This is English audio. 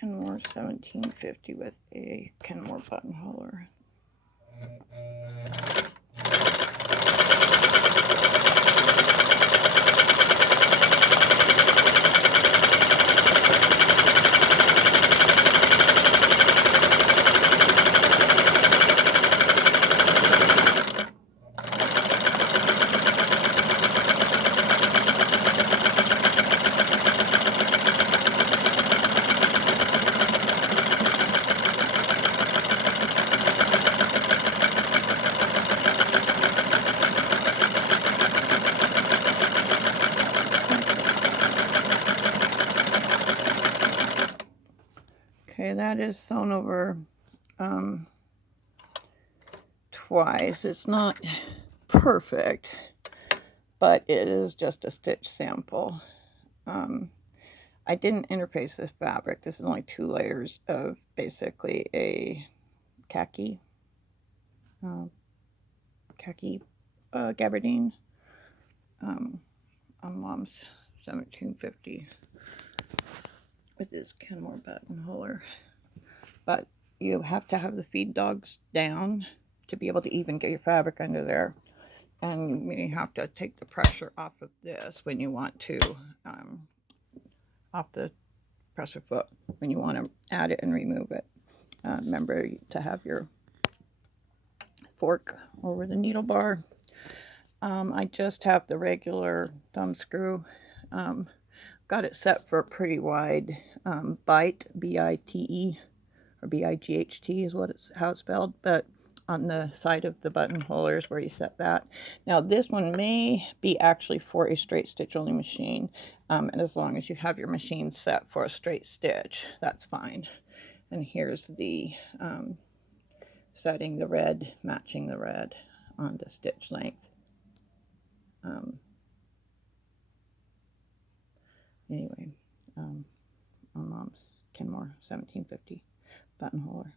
Kenmore 1750 with a Kenmore buttonholer. Okay, that is sewn over twice. It's not perfect, but it is just a stitch sample. I didn't interface this fabric. This is only 2 layers of basically a khaki gabardine on Mom's 1750 with this Kenmore buttonholer. But you have to have the feed dogs down to be able to even get your fabric under there. And you have to take the pressure off of this when you want to, off the presser foot, when you want to add it and remove it. Remember to have your fork over the needle bar. I just have the regular thumb screw. Got it set for a pretty wide bight, B-I-T-E, or B-I-G-H-T is how it's spelled, but on the side of the buttonhole is where you set that. Now this one may be actually for a straight stitch only machine, and as long as you have your machine set for a straight stitch, that's fine. And here's the setting the red, matching the red on the stitch length. Anyway, on Mom's Kenmore 1750 buttonholer.